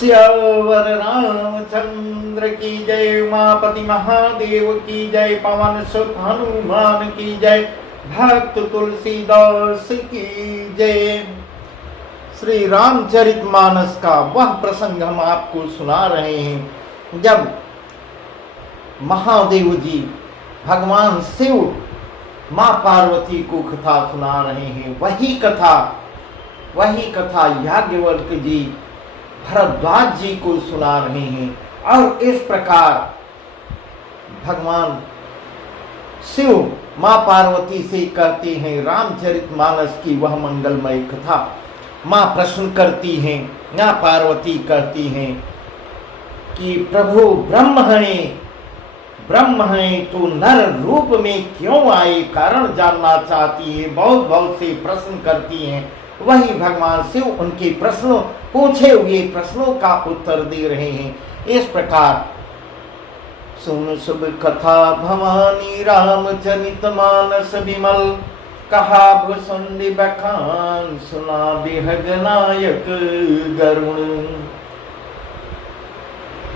श्यावर रामचंद्र की जय। उमापति महादेव की जय। पवन सुत हनुमान की जय। भक्त तुलसीदास की जय। श्री रामचरितमानस का वह प्रसंग हम आपको सुना रहे हैं जब महादेव जी भगवान शिव मां पार्वती को कथा सुना रहे हैं। वही कथा याज्ञवल्क्य जी भरद्वाज जी को सुना रहे हैं। और इस प्रकार भगवान शिव मां पार्वती से कहते हैं रामचरितमानस की वह मंगलमय कथा। मां प्रश्न करती हैं, मां पार्वती कहती हैं कि प्रभु ब्रह्म हैं तो नर रूप में क्यों आए, कारण जानना चाहती है। बहुत से प्रश्न करती हैं। वही भगवान शिव उनके पूछे हुए प्रश्नों का उत्तर दे रहे हैं। इस प्रकार सुन शुभ कथा भवानी रामचरित मानस विमल, कहा भुसुंडी बखान सुना बिहग नायक गरुण।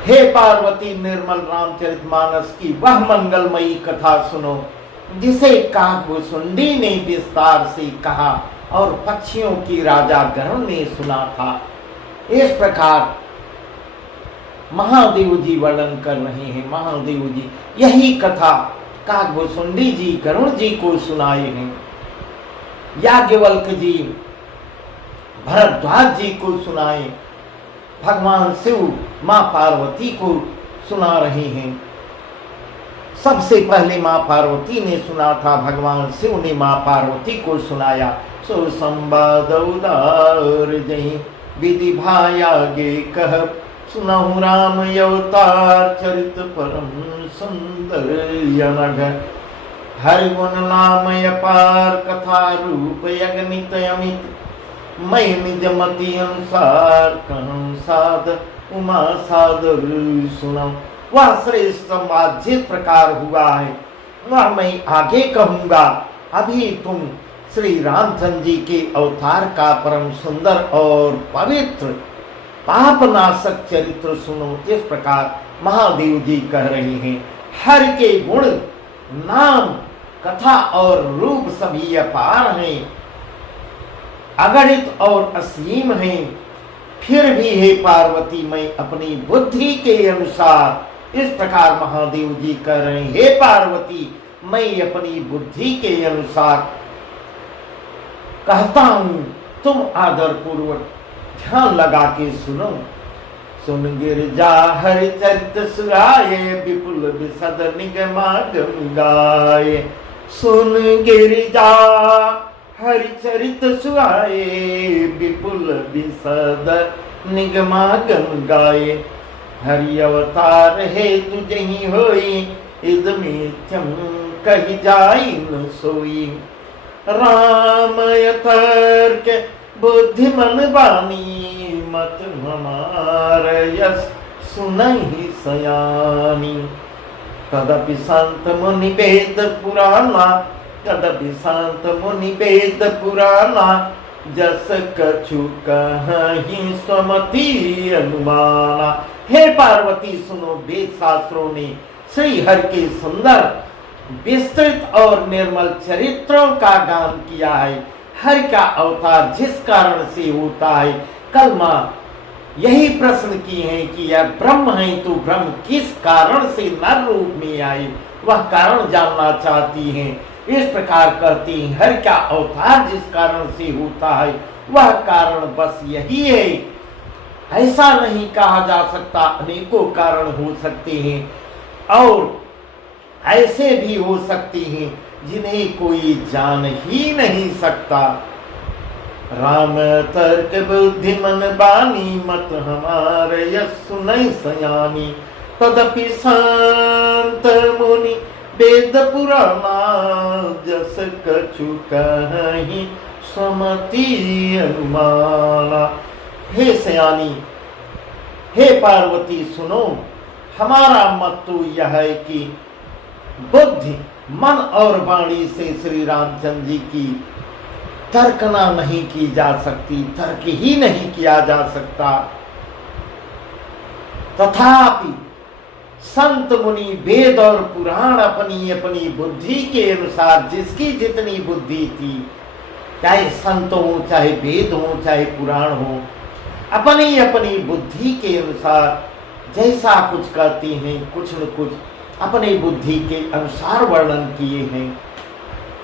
हे पार्वती निर्मल रामचरितमानस की वह मंगलमयी कथा सुनो जिसे काकभुसुंडी ने विस्तार से कहा और पक्षियों की राजा गरुड़ ने सुना था। इस प्रकार महादेव जी वर्णन कर रहे हैं। महादेव जी यही कथा काकभुसुंडी जी गरुड़ जी को सुनाए हैं। याज्ञवल्क्य जी भरद्वाज जी को सुनाए। भगवान शिव मां पार्वती को सुना रहे हैं। सबसे पहले मां पार्वती ने सुना था, भगवान शिव ने मां पार्वती को सुनाया। सो संवाद उदार जय विधि भायागे कह, सुनहु राम अवतार चरित परम सुंदर यनघ। हरि गुण नाम अपार कथा रूप यगनित अमित, मैं निज मति अनुसार कहूं साध उमा सादर सुनो। वह श्रेष्ठ संवाद जिस प्रकार हुआ है वह मैं आगे कहूंगा। अभी तुम श्री रामचंद्र जी के अवतार का परम सुंदर और पवित्र पापनाशक चरित्र सुनो। इस प्रकार महादेव जी कह रहे हैं। हर के गुण नाम कथा और रूप सभी अपार हैं, अगणित और असीम हैं। फिर भी हे पार्वती मैं अपनी बुद्धि के अनुसार, इस प्रकार महादेव जी कह रहे हैं, हे पार्वती मैं अपनी बुद्धि के अनुसार कहता हूं, तुम आदर पूर्वक ध्यान लगा के सुनो। सुन गिरजा हरि चरित सुराये, विपुल विशद निगमागम गाये। सुन गिरजा हरि चरित सुहाए, विपुल विशद निगमागम गाये। हरि अवतार है तुझहि होई, इदमित्यम कही जाई न सोई। राम यतर्क बुद्धि मन बानी, मत हमार यस सुनहि सयानी। तदपि संत मुनि वेद पुराना, तदपि संत मुनि वेद पुराना, जस कछु कहीं स्वमति अनुमाना। हे पार्वती सुनो, वेद शास्त्रों ने श्री हरि के सुंदर विस्तृत और निर्मल चरित्रों का गान किया है। हरि का अवतार जिस कारण से होता है, कल मां यही प्रश्न की है कि यह ब्रह्म है तो ब्रह्म किस कारण से नर रूप में आए, वह कारण जानना चाहती हैं। इस प्रकार कहती हैं हरि का अवतार जिस कारण से होता है वह कारण बस यही है, ऐसा नहीं कहा जा सकता। अनेकों कारण हो सकते हैं और ऐसे भी हो सकते हैं जिन्हें कोई जान ही नहीं सकता। राम तर्क बुद्धि मन बानी, मत हमार यस सुनहि सयानी। तदपि संत मुनि वेद पुराना, जस कछु कहीं स्वमति अनुमाना। हे सयानी, हे पार्वती सुनो, हमारा मत तो यह है कि बुद्धि मन और वाणी से श्री रामचंद्र जी की तर्कना नहीं की जा सकती, तर्क ही नहीं किया जा सकता। तथापि संत मुनि वेद और पुराण अपनी अपनी बुद्धि के अनुसार, जिसकी जितनी बुद्धि थी, चाहे संत हो, चाहे वेद हो, चाहे पुराण हो, अपनी अपनी बुद्धि के अनुसार जैसा कुछ कहती हैं, कुछ न कुछ अपनी बुद्धि के अनुसार वर्णन किए हैं।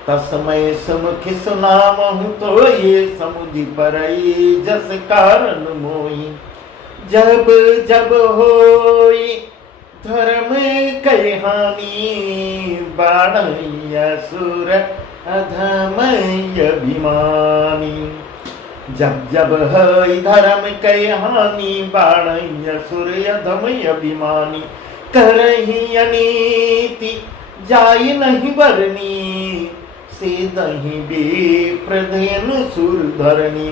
तस्मय सुमुखि सुनामहु तो ये समुझि परई जस कारण मोई। जब जब होई धर्म कई हानि बाणई असुर अधमय अभिमानी। जब जब है धर्म कई हानि बाणई असुर अधमय अभिमानी। करही अनीति जाई नहीं बरनी से दही विप्रधेनु सुर धरनी।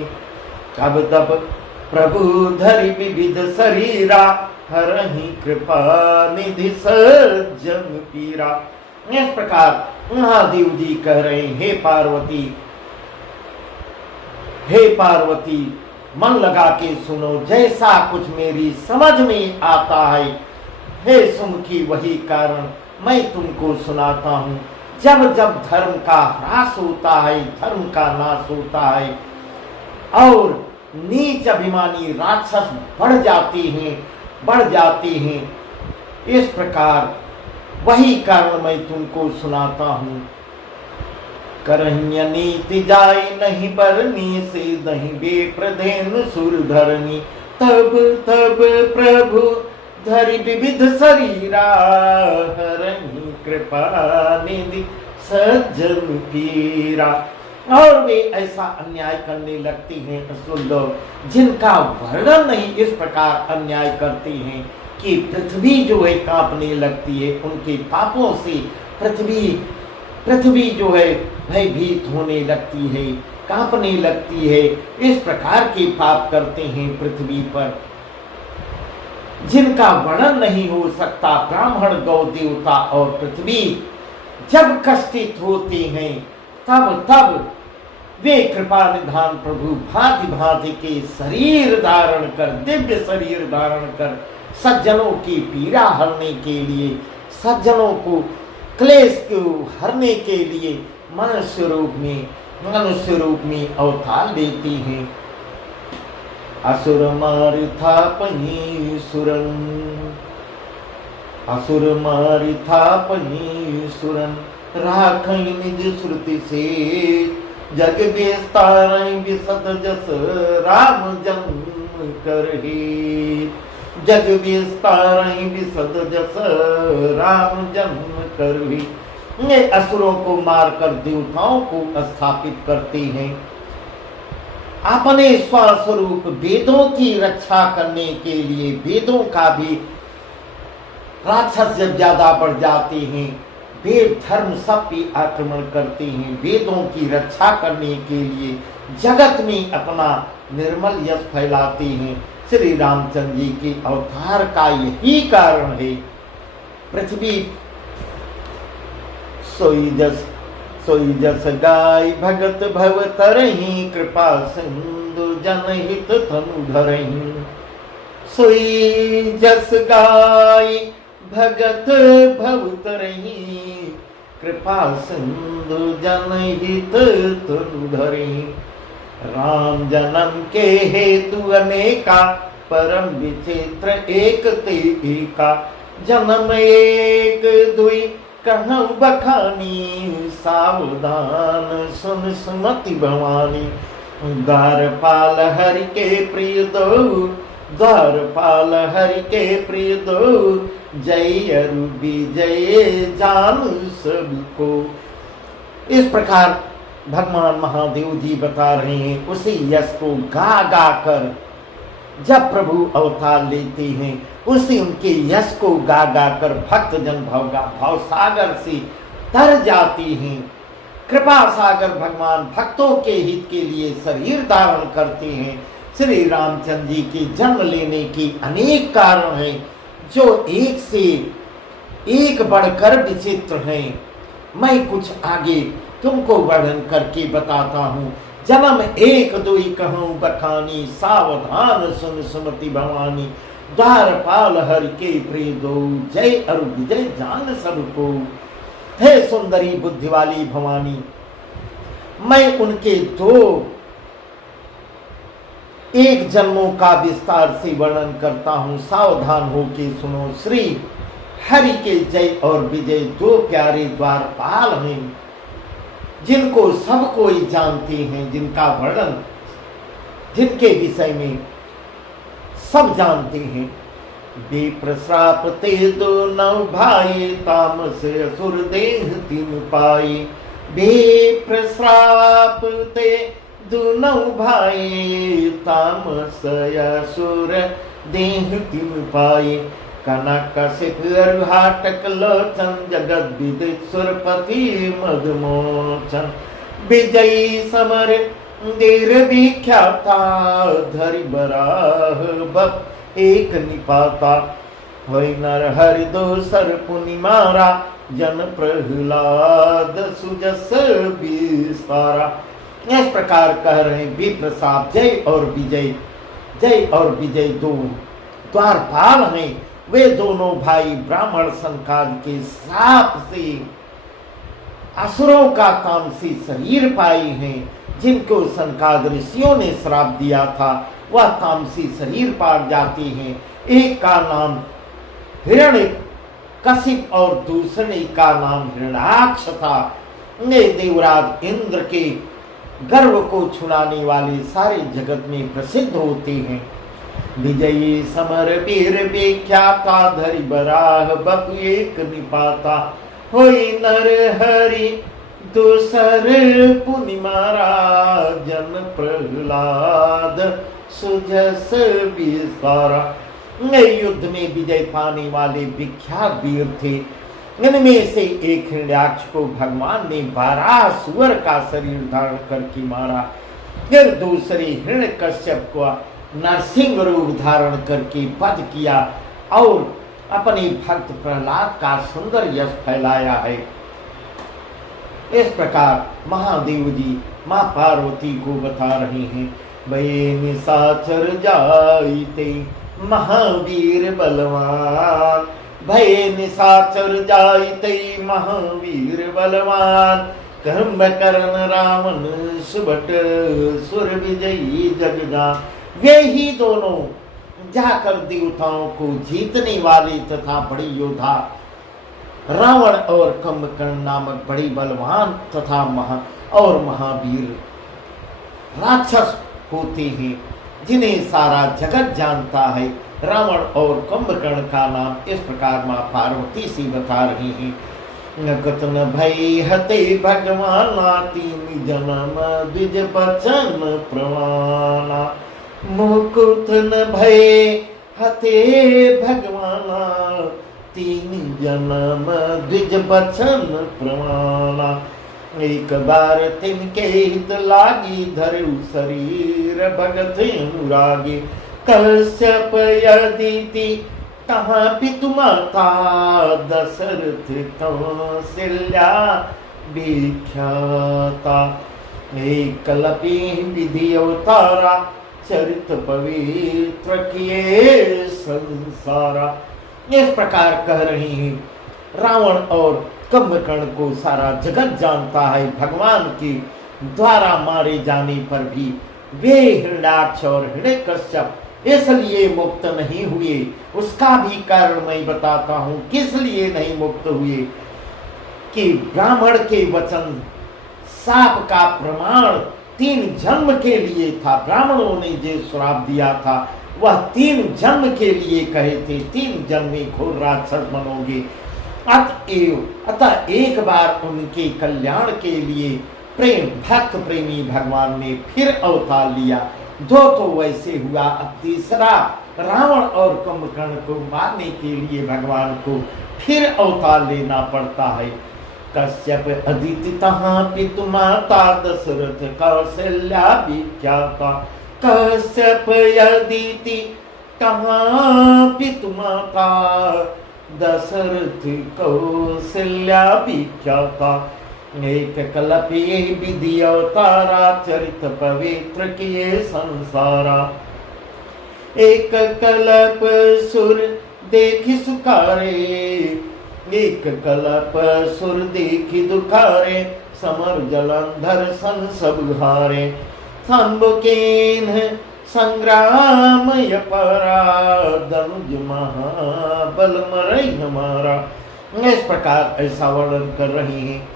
तब तब प्रभु धरि विविध शरीरा हरहि कृपा निधि सज्जन पीरा। इस प्रकार महादेव जी कह रहे हैं, हे पार्वती मन लगा के सुनो, जैसा कुछ मेरी समझ में आता है हे सुमुखी वही कारण मैं तुमको सुनाता हूँ। जब जब धर्म का ह्रास होता है, धर्म का नाश होता है और नीच अभिमानी राक्षस बढ़ जाती हैं, इस प्रकार वही कारण मैं तुमको सुनाता हूँ। करहिय नीति जाय नहीं बरनी से दही बेप्रधेनु सुर धरनी। तब तब प्रभु धरि विविध शरीरा हरहि कृपा निधि सज्जन पीरा। और वे ऐसा अन्याय करने लगती हैं असुर लोग, जिनका वर्णन नहीं, इस प्रकार अन्याय करती हैं कि पृथ्वी जो है कांपने लगती है। उनके पापों से पृथ्वी जो है भयभीत होने लगती है, कांपने लगती है। इस प्रकार के पाप करते हैं पृथ्वी पर, जिनका वर्णन नहीं हो सकता। ब्राह्मण, गौ देवता और पृथ्वी जब कष्टित होते हैं, तब वे कृपा निधान प्रभु भांति भांति के शरीर धारण कर, दिव्य शरीर धारण कर, सज्जनों की पीड़ा हरने के लिए, सज्जनों को क्लेश को हरने के लिए मनुष्य रूप में अवतार लेती हैं। असुर मारिथा पही सुरन राखई निज श्रुति से। जग विस्तारई विशद जस राम जन्म करही। जग विस्तारई विशद जस राम जन्म करही। ये असुरों को मारकर देवताओं को स्थापित करते हैं। अपने स्वस्वरूप वेदों की रक्षा करने के लिए, वेदों का भी राक्षस जब ज्यादा बढ़ जाते हैं, वेद धर्म सब पे आक्रमण करते हैं। वेदों की रक्षा करने के लिए जगत में अपना निर्मल यश फैलाते हैं। श्री रामचंद्र जी के अवतार का यही कारण है। पृथ्वी सोई जस गाय भगत भव तरही। कृपा सिंधु जनहित धनु धरही। सोई जस गाय भगत भव तरही। कृपा सिंधु जनहित धनु धरही। राम जन्म के हेतु अनेका परम विचित्र एक ते एका। जन्म एक दुई कहूँ बखानी। सावधान सुन सुमति भवानी। द्वारपाल हरि के प्रिय दो। द्वारपाल हरि के प्रिय दो। जय अरु विजय जान सबको। इस प्रकार भगवान महादेव जी बता रहे हैं, उसी यश को गा गा कर जब प्रभु अवतार लेते हैं, उसी उनके यश को गा गा कर भक्तजन भाव सागर से तर जाती हैं। कृपा सागर भगवान भक्तों के हित के लिए शरीर धारण करते हैं। श्री रामचंद्र जी के जन्म लेने के अनेक कारण हैं, जो एक से एक बढ़कर विचित्र हैं। मैं कुछ आगे तुमको वर्णन करके बताता हूँ। जन्म एक दुई कहूँ बखानी। सावधान सुन सुमति भवानी। द्वारपाल हर के प्रिय दो, जय अरु विजय जान सबको। हे सुंदरी बुद्धि वाली भवानी, मैं उनके दो एक जन्मों का विस्तार से वर्णन करता हूं, सावधान होके सुनो। श्री हरि के जय और विजय दो प्यारे द्वारपाल हैं, जिनको सब कोई जानते हैं, जिनका वर्णन, जिनके विषय में सब जानते हैं। विप्रश्राप ते दोनों भाई, तामस असुर देह तीन पाई। विप्रश्राप ते दोनों भाई, तामस असुर देह तीन पाई। कनक कशिप हाटक लोचन, जगत विदित सुरपति मदमोचन। विजयी समर देर विख्याता, धरि बराह बप एक निपाता। होई नर हरि दोसर पुनि मारा, जन प्रहलाद सुजस विस्तारा। इस प्रकार कह रहे विप्रसाद जय और विजय, जय और विजय दो द्वारपाल हैं। वे दोनों भाई ब्राह्मण संकाल के श्राप से असुरों का तामसी शरीर पाए हैं, जिनको संकाद ऋषियों ने श्राप दिया था, वह तामसी शरीर पा जाते हैं। एक का नाम हिरण्य कशिप और दूसरे का नाम हिरण्याक्ष था। ये देवराज इंद्र के गर्व को छुड़ाने वाले सारे जगत में प्रसिद्ध होते हैं। विजयी समर वीर विख्याता, धरि बराह बप एक निपाता। होई नर हरि दूसर पुनि मारा, जन प्रहलाद सुजस विस्तारा। युद्ध में विजय पाने वाले विख्यात वीर थे। इनमें से एक हिरण्याक्ष को भगवान ने 12 सुअर का शरीर धारण करके मारा। फिर दूसरे हिरण्यकश्यप को नरसिंह रूप धारण करके वध किया और अपने भक्त प्रहलाद का सुंदर यश फैलाया है। इस प्रकार महादेव जी मां पार्वती को बता रहे हैं। भये निशाचर जाइते महावीर बलवान, भये निशाचर जाइते महावीर बलवान। कुंभकर्ण रावण सुभट सुर विजयी जगजान। वे ही दोनों जाकर देवताओं को जीतने वाले तथा बड़े योद्धा रावण और कुंभकर्ण नामक बड़े बलवान तथा महावीर राक्षस होते हैं, जिन्हें सारा जगत जानता है। रावण और कुंभकर्ण का नाम इस प्रकार मां पार्वती से बता रही हैं। नकत न भय हते भगवाना, तीन जन्म द्विज बचन प्रमाणा। मुकुट न भय हते भगवाना, तीन जन्म द्विज बचन प्रमाणा। एक बार तिनके हित लागी, धरु शरीर भगत अनुरागी। कश्यप यदिति तहाँ पितु माता, दशरथ कौशल्या विख्याता। एकलपि विधि अवतारा, चरित पवित्र किए संसारा। इस प्रकार कह रही हैं। रावण और कुंभकर्ण को सारा जगत जानता है। भगवान के द्वारा मारे जाने पर भी वे हिरण्याक्ष और हिरण्यकश्यप इसलिए मुक्त नहीं हुए। उसका भी कारण मैं बताता हूँ, किस लिए नहीं मुक्त हुए। कि ब्राह्मण के वचन शाप का प्रमाण 3 जन्म के लिए था। ब्राह्मणों ने जो श्राप दिया था वह 3 जन्म के लिए कहे थे। 3 जन्म में घोर राक्षस बनोगे। अतः एक बार उनके कल्याण के लिए भक्त प्रेमी भगवान ने फिर अवतार लिया। 2 तो वैसे हुआ, अब तीसरा रावण और कुंभकर्ण को मारने के लिए भगवान को फिर अवतार लेना पड़ता है। कश्यप अदिति तहाँ पितु माता, दशरथ कौशल्या विख्याता। कश्यप अदिति तहाँ पितु माता, दशरथ कौशल्या विख्याता। एक कलपि विधि अवतारा, चरित पवित्र किए संसारा। एक कल्प सुर देखी सुखारे, एक कल्प सुर देखी दुखारे, समर जलंधर सन सब हारे, संबुकेन संग्राम यपरा, धनुज महाबल मरई हमारा। इस प्रकार ऐसा वर्णन कर रहे हैं।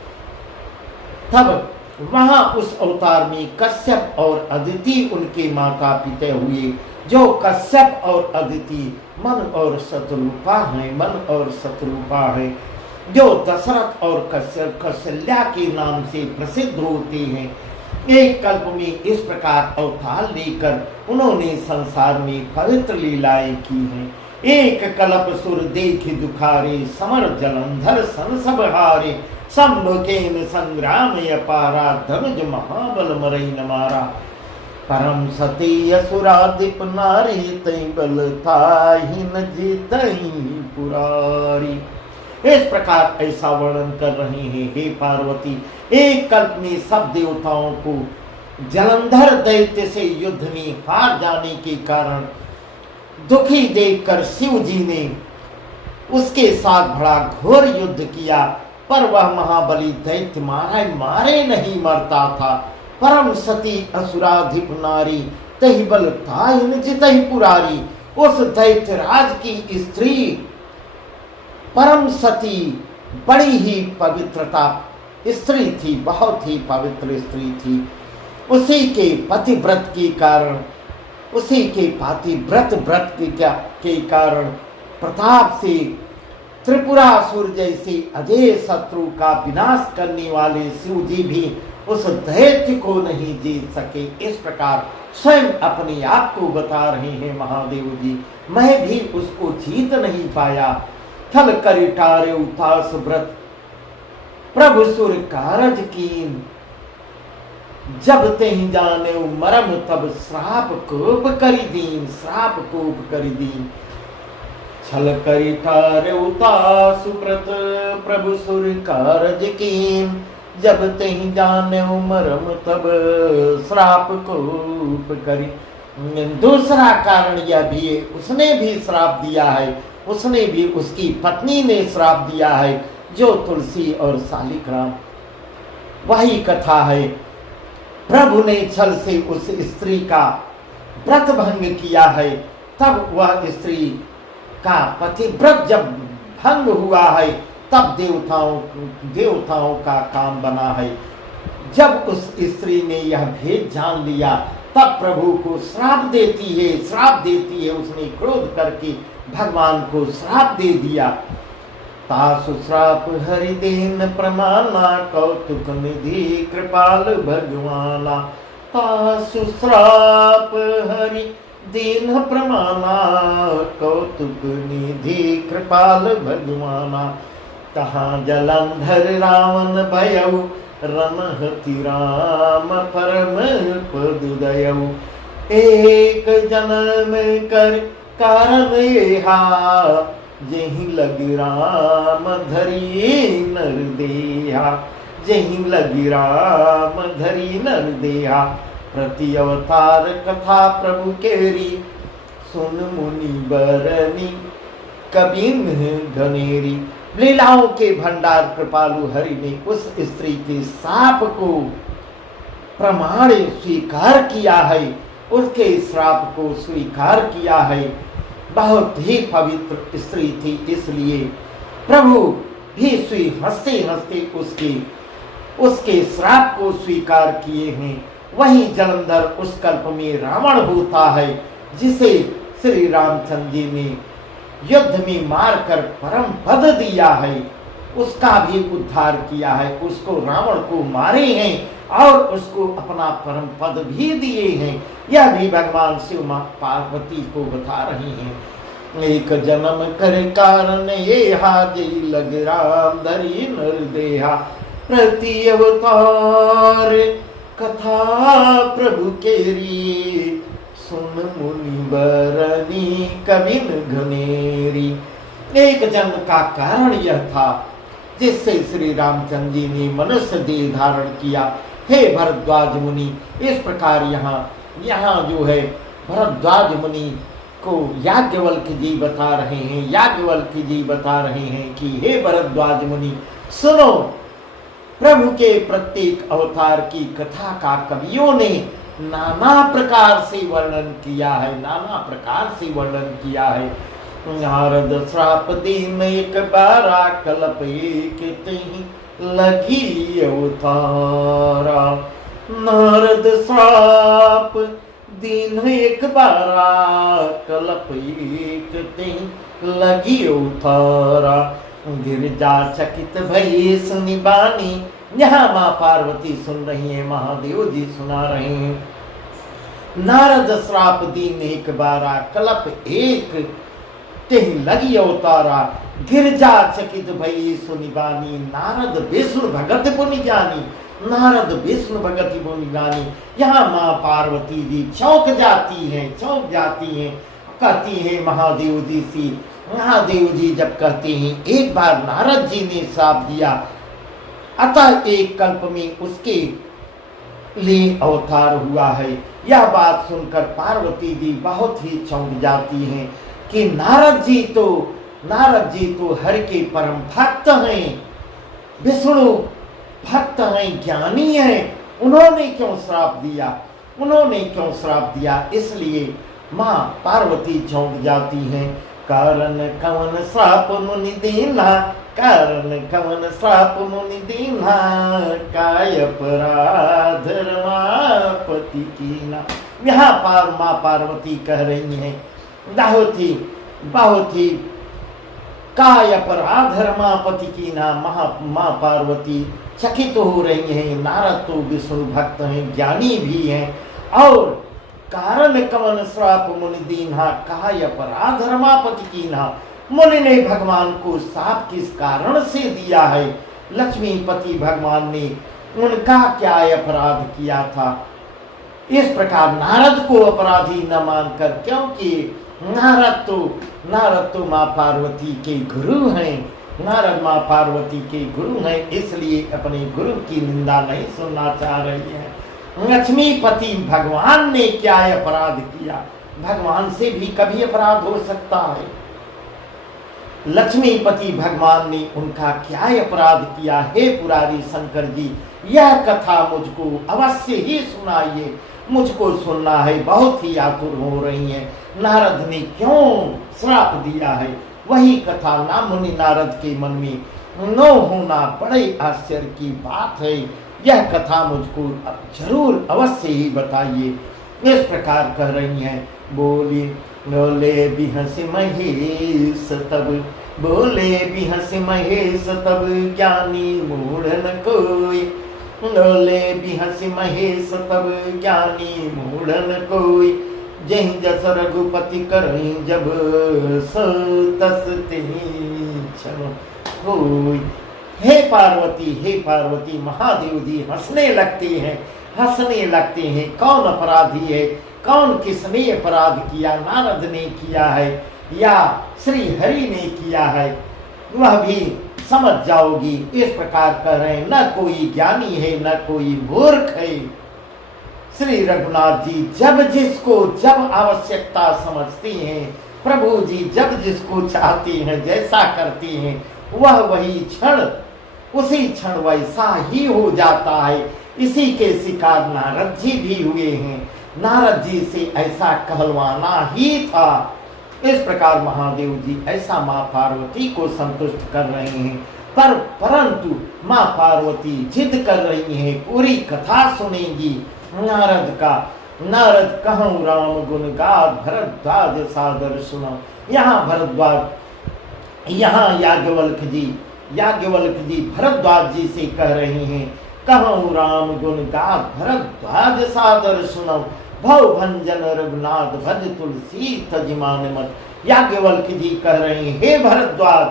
तब वहां उस अवतार में कश्यप और अदिति उनके माता पिता हुए, जो कश्यप और अदिति मन और शत्रुपा है, मन और शत्रुपा है, जो दशरथ और कश्यप कौशल्या के नाम से प्रसिद्ध होते हैं। एक कल्प में इस प्रकार अवतार लेकर उन्होंने संसार में पवित्र लीलाएं की हैं। एक कल्प सुर देखी दुखारे, समर जलंधर सन सब हारे, संभुकेन संग्राम अपारा, धनुज महाबल मरई न मारा। परम सती असुराधिप नारी, तई बल ताहि न जीतई पुरारी। इस प्रकार ऐसा वर्णन कर रहे हैं। हे पार्वती, एक कल्प में सब देवताओं को जलंधर दैत्य से युद्ध में हार जाने के कारण दुखी देखकर शिव जी ने उसके साथ बड़ा घोर युद्ध किया, पर वह महाबली दैत्य मारे नहीं मरता था। परम सती असुराधिप नारी, तहि बल ताहि न जितहि पुरारी। उस दैत्य राज की स्त्री परम सती बड़ी ही पवित्रता स्त्री थी, बहुत ही पवित्र स्त्री थी। उसी के पतिव्रत के कारण, उसी के पातिव्रत व्रत के कारण प्रताप से त्रिपुरासुर जैसे अजय शत्रु का विनाश करने वाले शिव जी भी उस दैत्य को नहीं जीत सके। इस प्रकार स्वयं अपने आप को बता रहे हैं महादेव जी, मैं भी उसको जीत नहीं पाया। थल करिटारे उतास व्रत, प्रभु सुर कारज कीन, जब तेहि जाने मरम तब श्राप कोप करी दीन, श्राप कोप करी दीन। छल करिटारे उतास व्रत, प्रभु सुर कारज कीन, जब तेहि जाने मरम तब श्राप कोप करी। दूसरा कारण यह भी है, उसने भी श्राप दिया है, उसने भी, उसकी पत्नी ने श्राप दिया है, जो तुलसी और शालिग्राम। वही कथा है, प्रभु ने छल से उस स्त्री का व्रत भंग किया है, तब वह स्त्री का पतिव्रत जब भंग हुआ है, तब देवताओं का काम बना है। जब उस स्त्री ने यह भेद जान लिया, तब प्रभु को श्राप देती है। उसने क्रोध करके भगवान को श्राप दे दिया। तासु श्राप हरि देन प्रमाना, कौतुक निधि कृपाल भगवाना। तासु श्राप हरि दीन प्रमाना, कौतुक निधि कृपाल भगवाना। कहाँ जलंधर रावण भयउ, रनहति राम परम पदुदयउ। एक जन्म कर कारण येहा, जेहि लगी राम धरी नर देहा, जेहि लगी राम धरी नर देहा। प्रति अवतार कथा प्रभु केरी, सुन मुनि बरनी कबिन घनेरी। लीलाओं के भंडार कृपालु हरि ने उस स्त्री के शाप को प्रमाण स्वीकार किया है, उसके श्राप को स्वीकार किया है। बहुत ही पवित्र स्त्री थी, इसलिए प्रभु भी हंसते हंसते उसके श्राप को स्वीकार किए हैं। वही जलंधर उस कल्प में रावण होता है, जिसे श्री रामचंद्र जी ने युद्ध में मारकर परम पद दिया है, उसका भी उद्धार किया है। उसको रावण को मारे हैं और उसको अपना परम पद भी दिए हैं। यह भी भगवान शिव मां पार्वती को बता रहे हैं। एक जन्म कर कारण ये हाजी लग राम धरी नर देहा। प्रति अवतार कथा प्रभु केरी, सुन मुनि बरनी कबिन घनेरी। एक जन्म का कारण यह था जिससे श्री रामचंद्र जी ने मनुष्य देह धारण किया। हे भरद्वाज मुनि, इस प्रकार यहाँ जो है भरद्वाज मुनि को याज्ञवल्क्य जी बता रहे हैं, याज्ञवल्क्य जी बता रहे हैं कि हे भरद्वाज मुनि सुनो, प्रभु के प्रत्येक अवतार की कथा का कवियों ने नाना प्रकार से वर्णन किया है, नाना प्रकार से वर्णन किया है। नारद श्राप दीन एक बारा कल्प एक लगी अवतारा। नारद श्राप दीन एक बारा कल्प एक लगी अवतारा। गिरजा चकित भई सुनि बानी। यहाँ माँ पार्वती सुन रही है, महादेव जी सुना रहे हैं। नारद श्राप दीन एक बारा कल्प एक तेहि लगी अवतारा। गिरजा चकित भई सुनि बानी। नारद विष्णु भगत पुनि जानी। नारद विष्णु भगत पुनि जानी। यहाँ माँ पार्वती जी चौंक जाती हैं, चौंक जाती हैं, कहती हैं महादेव जी से। महादेव जी जब कहते हैं एक बार नारद जी ने श्राप दिया, अतः एक कल्प में उसके लिए अवतार हुआ है। यह बात सुनकर पार्वती जी बहुत ही चौंक जाती हैं कि नारद जी तो हरि के परम भक्त हैं, विष्णु भक्त हैं, ज्ञानी हैं, उन्होंने क्यों श्राप दिया, उन्होंने क्यों श्राप दिया। इसलिए माँ पार्वती चौंक जाती हैं। कारण कवन श्राप मुनि दीना, कारण कवन श्राप मुनि दीना, काय अपराध रमापति कीना। यहाँ पर माँ पार्वती कह रही हैं बहुत ही काय अपराध रमापति कीना। माँ पार्वती चकित हो रही हैं। नारद तो विष्णु भक्त हैं, ज्ञानी भी हैं, और कारण कवन श्राप मुनि दीन्हा, काय अपराध रमापति कीन्हा। मुनि ने भगवान को श्राप किस कारण से दिया है, लक्ष्मीपति भगवान ने उनका क्या अपराध किया था। इस प्रकार नारद को अपराधी न मानकर, क्योंकि नारद तो माँ पार्वती के गुरु हैं, नारद माँ पार्वती के गुरु हैं, इसलिए अपने गुरु की निंदा नहीं सुनना चाह रही है। लक्ष्मीपति भगवान ने क्या अपराध किया, भगवान से भी कभी अपराध हो सकता है। लक्ष्मीपति भगवान ने उनका क्या अपराध किया। हे पुरारी शंकर जी, यह कथा मुझको अवश्य ही सुनाइए, मुझको सुनना है, बहुत ही आतुर हो रही है। नारद ने क्यों श्राप दिया है, वही कथा ना मुनि नारद के मन में न होना बड़े आश्चर्य की बात है। यह कथा मुझको जरूर अवश्य ही बताइए। इस प्रकार कह रही हैं। बोले बिहस महेश तब, बोले बिहस महेश तब, ज्ञानी मूढ़ न कोई। बोले बिहस महेश तब, ज्ञानी मूढ़ न कोई। जहि जस रघुपति करहीं जब, सो तस तिहि क्षम होई। हे पार्वती, महादेव जी हंसने लगते हैं। कौन अपराधी है, कौन किसने अपराध किया, नारद ने किया है या श्री हरि ने किया है, वह भी समझ जाओगी। इस प्रकार कह रहे हैं, न कोई ज्ञानी है न कोई मूर्ख है। श्री रघुनाथ जी जब आवश्यकता समझती हैं, प्रभु जी जब जिसको चाहते हैं, जैसा करते हैं, वह वही क्षण, उसी क्षण वैसा ही हो जाता है। इसी के शिकार नारद जी भी हुए हैं। नारद जी से ऐसा कहलवाना ही था। इस प्रकार महादेव जी ऐसा माँ पार्वती को संतुष्ट कर रहे हैं, परंतु माँ पार्वती जिद कर रही हैं, पूरी कथा सुनेंगी नारद का। नारद कहूँ राम गुण गाद, भरद्वाज सादर सुनो। यहाँ याज्ञवल्क्य जी भरद्वाज जी से कह रहे हैं, कहूँ राम गुण गाद, भरद्वाज सादर सुनो। भव भंजन रघुनाथ भज तुलसी तजिमान मत। याज्ञवल्क्य जी कह रहे हैं, हे भरद्वाज,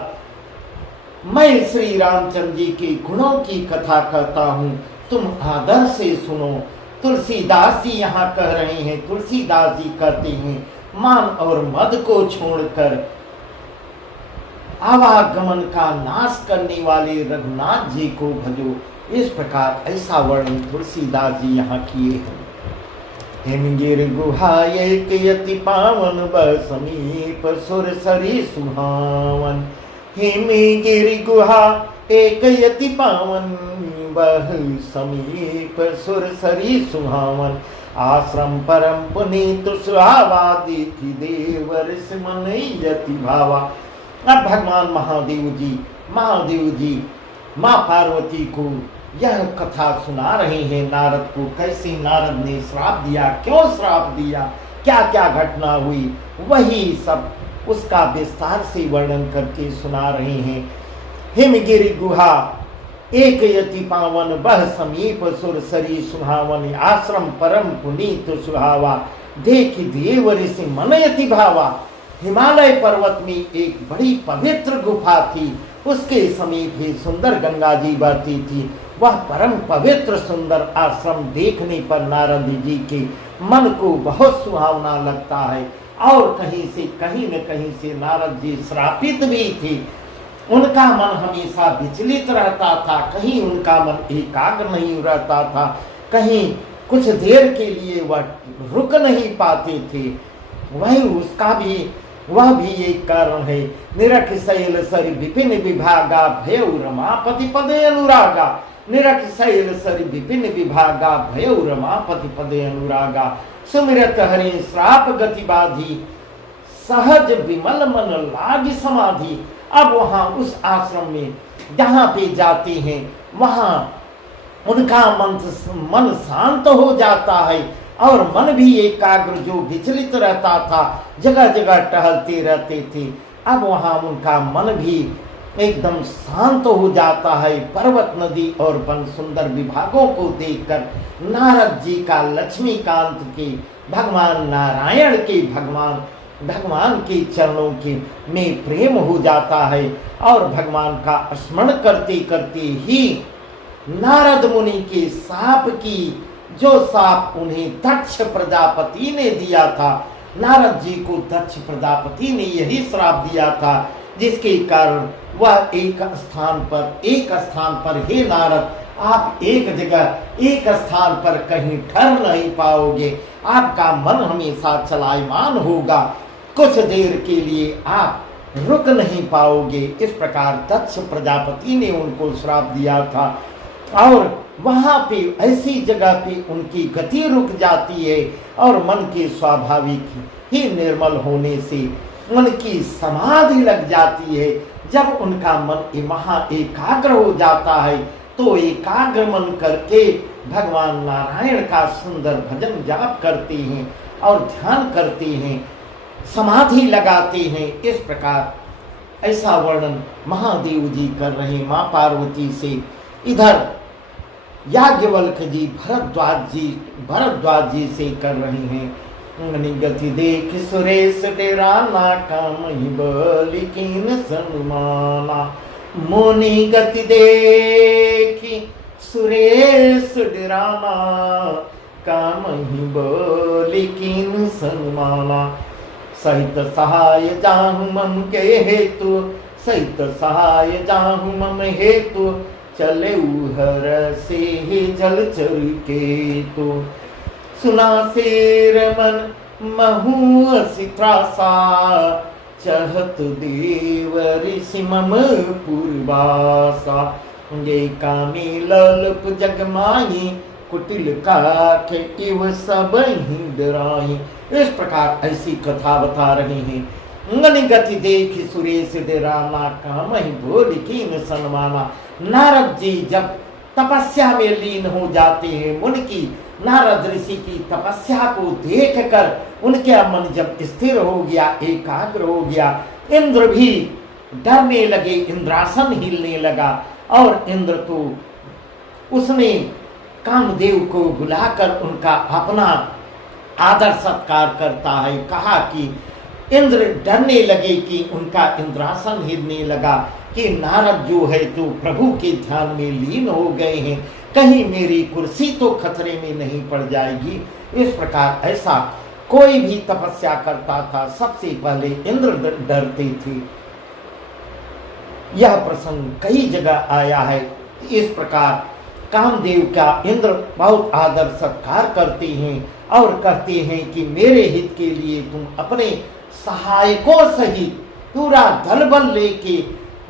मैं श्री रामचंद्र जी के गुणों की कथा कहता हूँ, तुम आदर से सुनो। तुलसीदास जी यहाँ कह रहे हैं, तुलसीदास जी कहते हैं, मान और मद को छोड़कर आवागमन का नाश करने वाले रघुनाथ जी को भजो। इस प्रकार ऐसा वर्णन तुलसीदास जी यहाँ किए हैं। हिमगिर गुहा एक यति पावन ब समीप सुर सरी सुहावन। हिमगिर गुहा एक यति पावन बह समीप सुर सरी सुहावन। आश्रम परम पुनीत सुहावा देखी देव ऋषि मन यति भावा। अब भगवान महादेव जी माँ पार्वती को यह कथा सुना रहे हैं नारद को, कैसे नारद ने श्राप दिया, क्यों श्राप दिया, क्या क्या घटना हुई, वही सब उसका विस्तार से वर्णन करके सुना रहे हैं। हिमगिरि गुहा एक यति पावन बह समीप सुर सरी सुहावन। आश्रम परम पुनीत सुहावा देखि देव ऋषि मन यति भावा। हिमालय पर्वत में एक बड़ी पवित्र गुफा थी, उसके समीप ही सुंदर गंगा जी बहती थी। वह परम पवित्र सुंदर आश्रम देखने पर नारद जी के मन को बहुत सुहावना लगता है। और कहीं न कहीं से नारद जी श्रापित भी थे। उनका मन हमेशा विचलित रहता था, कहीं उनका मन एकाग्र नहीं रहता था, कहीं कुछ देर के लिए वह रुक नहीं पाते थे। वह भी एक कारण है। निरख शैल सर विपिन विभागा भयउ रमापति पदे अनुरागा। निरख शैल सर विपिन विभागा भयउ रमापति पदे अनुरागा। सुमिरत हरि श्राप गति बाधी सहज विमल मन लागी समाधि। अब वहां उस आश्रम में जहां पे जाते हैं वहां उनका मन शांत हो जाता है और मन भी एकाग्र, जो विचलित रहता था, जगह जगह टहलते रहते थे, अब वहां उनका मन भी एकदम शांत हो जाता है। पर्वत नदी और वन सुंदर विभागों को देखकर नारद जी का लक्ष्मीकांत के भगवान नारायण के भगवान के चरणों के में प्रेम हो जाता है। और भगवान का स्मरण करते करते ही नारद मुनि के साप की, जो साप उन्हें दक्ष प्रजापति ने दिया था, नारद जी को दक्ष प्रजापति ने यही श्राप दिया था, जिसके कारण वह एक स्थान पर हे नारद, आप एक जगह एक स्थान पर कहीं ठहर नहीं पाओगे, आपका मन हमेशा चलायमान होगा, कुछ देर के लिए आप रुक नहीं पाओगे। इस प्रकार दक्ष प्रजापति ने उनको श्राप दिया था। और वहां पे ऐसी जगह पे उनकी गति रुक जाती है और मन के स्वाभाविक ही निर्मल होने से उनकी समाधि लग जाती है। जब उनका मन वहां एकाग्र हो जाता है तो एकाग्र मन करके भगवान नारायण का सुंदर भजन जाप करते हैं और ध्यान करते हैं, समाधि लगाते हैं। इस प्रकार ऐसा वर्णन महादेव जी कर रहे हैं माँ पार्वती से। इधर याज्ञवल्क जी भरद्वाज जी से कर रहे हैं। गति देख सुरेश डेराना कामहि बलिकीन सनुमाना। मुनि गति देखी सुरेश डेराना कामहि बलिकीन सनुमाना। सहित सहाय जाहु मम के हेतु, सहित सहाय जाहु मम हेतु, चले हर से जलचर के तो। सुना शेर मन महु असी त्रासा, चहत देव ऋषि मम पूर्वासा। ये कामी ललप जगमाई, कुटिल काख इव सब ही डराई। इस प्रकार ऐसी कथा बता रहे हैं। गति देखी सुरेश डेराना कामहि भोलिकीन सनमाना। नारद जी जब तपस्या में लीन हो जाते हैं, उनकी नारद ऋषि की तपस्या को देखकर उनके मन जब स्थिर हो गया, एकाग्र हो गया, इंद्र भी डरने लगे, इंद्रासन हिलने लगा। और इंद्र तो उसने कामदेव को बुलाकर उनका अपना आदर सत्कार करता है। कहा कि इंद्र डरने लगे कि उनका इंद्रासन हिलने लगा कि नारद जो है तो प्रभु के ध्यान में लीन हो गए हैं, कहीं मेरी कुर्सी तो खतरे में नहीं पड़ जाएगी। इस प्रकार ऐसा कोई भी तपस्या करता था सबसे पहले इंद्र डरते थे। यह प्रसंग कई जगह आया है। इस प्रकार कामदेव का इंद्र बहुत आदर सत्कार करते हैं और कहते हैं कि मेरे हित के लिए तुम अपने सहायकों सहित पूरा दल बल लेके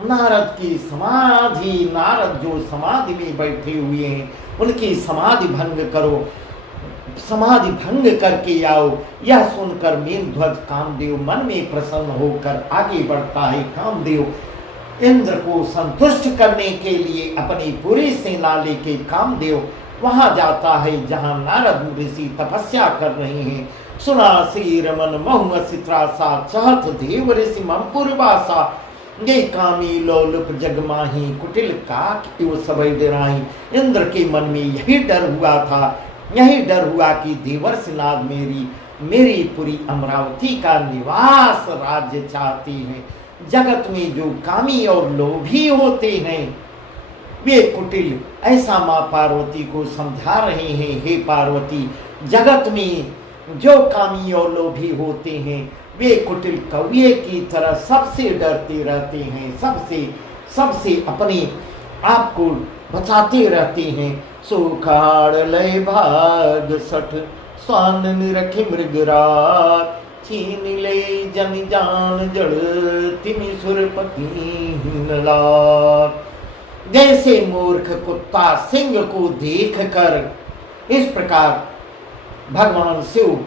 नारद की समाधि, नारद जो समाधि में बैठे हुए हैं उनकी समाधि भंग करो, समाधि भंग करके आओ। यह सुनकर मेघध्वज कामदेव मन में प्रसन्न होकर आगे बढ़ता है। कामदेव इंद्र को संतुष्ट करने के लिए अपनी पूरी सेना लेके कामदेव वहां जाता है जहां नारद ऋषि तपस्या कर रहे हैं। सुना श्री रमन महुमसि त्रासा चाहत देव ऋषि ममपुरवासा, ये कामी लोलुप जगमाही कुटिल काक यो सबई डराही। इंद्र के मन में यही डर हुआ था, यही डर हुआ कि देवर्षिनाथ मेरी पूरी अमरावती का निवास राज्य चाहती हैं। जगत में जो कामी और लोभी होते हैं वे कुटिल, ऐसा माँ पार्वती को समझा रहे हैं। हे पार्वती, जगत में जो कामी और लोभी होते हैं वे कुटिल कौवे की तरह सबसे डरते रहते हैं, सबसे अपने आप को बचाते रहते हैं। सुखाड़ लय भाग सठ स्वान निरखि मृगराज, छीन ले जन जान जड़ तिमि सुरपति लार। जैसे मूर्ख कुत्ता सिंह को देखकर, इस प्रकार भगवान शिव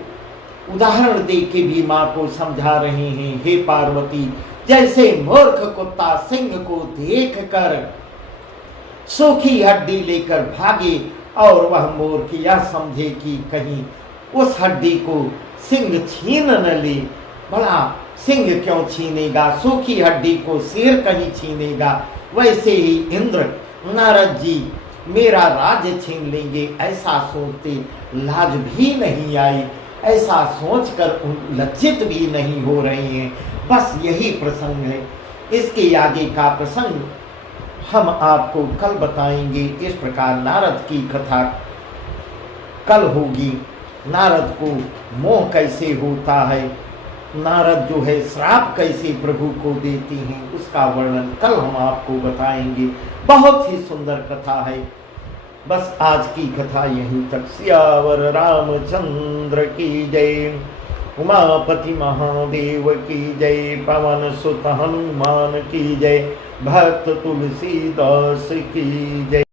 उदाहरण दे के भी माँ को समझा रहे हैं। हे पार्वती, जैसे मूर्ख कुत्ता सिंह को देखकर सूखी हड्डी लेकर भागे और वह मूर्ख यह समझे कि कहीं उस हड्डी को सिंह छीन न ले। भला सिंह क्यों छीनेगा, सूखी हड्डी को शेर कहीं छीनेगा। वैसे ही इंद्र नारद जी मेरा राज्य छीन लेंगे ऐसा सोचते लाज भी नहीं आई, ऐसा सोचकर लज्जित भी नहीं हो रहे हैं। बस यही प्रसंग है। इसके आगे का प्रसंग हम आपको कल बताएंगे। इस प्रकार नारद की कथा कल होगी। नारद को मोह कैसे होता है, नारद जो है श्राप कैसे प्रभु को देती हैं, उसका वर्णन कल हम आपको बताएंगे। बहुत ही सुंदर कथा है। बस आज की कथा यहीं तक। सियावर रामचंद्र की जय, उमापति महादेव की जय, पवन सुत हनुमान की जय, भक्त तुलसीदास की जय।